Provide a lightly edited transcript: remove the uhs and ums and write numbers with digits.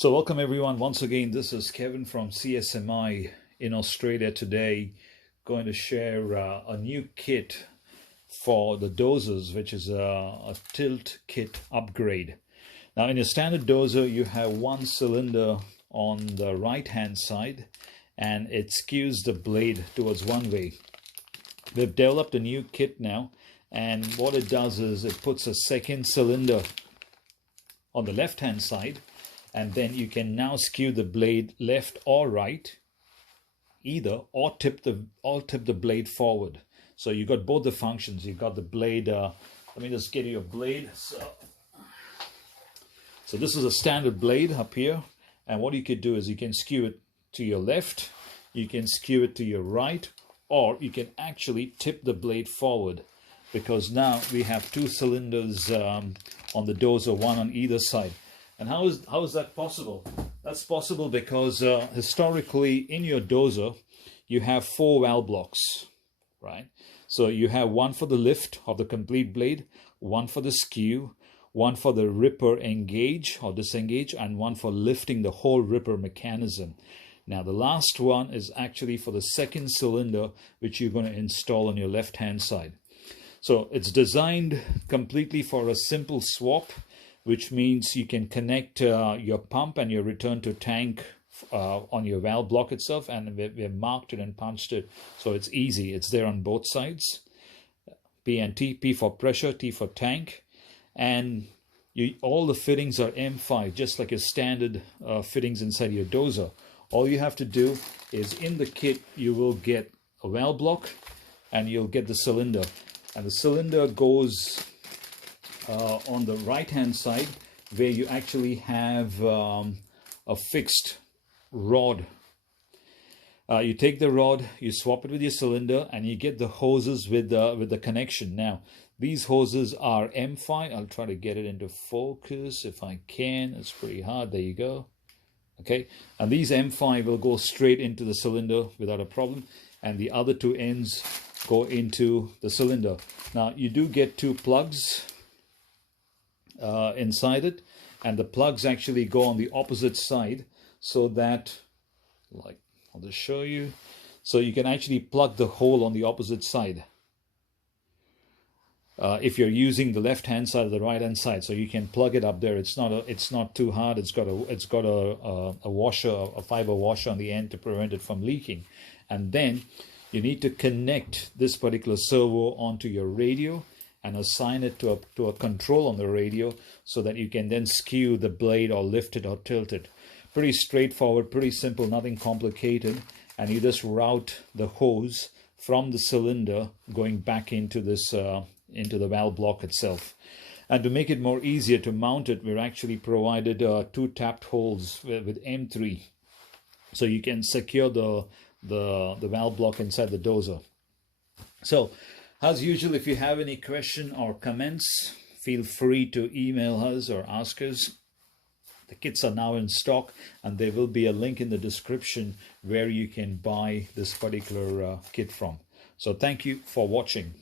So welcome everyone. Once again, this is Kevin from CSMI in Australia today, going to share a new kit for the dozers, which is a tilt kit upgrade. Now in your standard dozer, you have one cylinder on the right hand side and it skews the blade towards one way. We've developed a new kit now, and what it does is it puts a second cylinder on the left hand side, and then you can now skew the blade left or right, either, or tip the blade forward. So you got both the functions. You got the blade. Let me just get you a blade. So this is a standard blade up here, and what you could do is you can skew it to your left, you can skew it to your right, or you can actually tip the blade forward, because now we have two cylinders on the dozer, one on either side. And how is that possible? That's possible because historically in your dozer, you have four valve blocks, right? So you have one for the lift of the complete blade, one for the skew, one for the ripper engage or disengage, and one for lifting the whole ripper mechanism. Now the last one is actually for the second cylinder, which you're going to install on your left hand side. So it's designed completely for a simple swap, which means you can connect your pump and your return to tank on your valve block itself, and we've marked it and punched it, so it's easy. It's there on both sides. P and T, P for pressure, T for tank, and all the fittings are M5, just like your standard fittings inside your dozer. All you have to do is in the kit you will get a valve block and you'll get the cylinder, and the cylinder goes on the right hand side, where you actually have a fixed rod. You take the rod, you swap it with your cylinder, and you get the hoses with the connection. Now these hoses are M5. I'll try to get it into focus if I can. It's pretty hard. There you go. Okay, and these M5 will go straight into the cylinder without a problem, and the other two ends go into the cylinder. Now you do get two plugs inside it, and the plugs actually go on the opposite side, so that, like, I'll just show you, so you can actually plug the hole on the opposite side if you're using the left hand side or the right hand side. So you can plug it up there. It's not too hard. It's got a washer, a fiber washer on the end to prevent it from leaking. And then you need to connect this particular servo onto your radio and assign it to a control on the radio, so that you can then skew the blade or lift it or tilt it. Pretty straightforward, pretty simple, nothing complicated. And you just route the hose from the cylinder going back into this into the valve block itself. And to make it more easier to mount it, we're actually provided two tapped holes with M3, so you can secure the valve block inside the dozer. So as usual, if you have any question or comments, feel free to email us or ask us. The kits are now in stock, and there will be a link in the description where you can buy this particular kit from. So thank you for watching.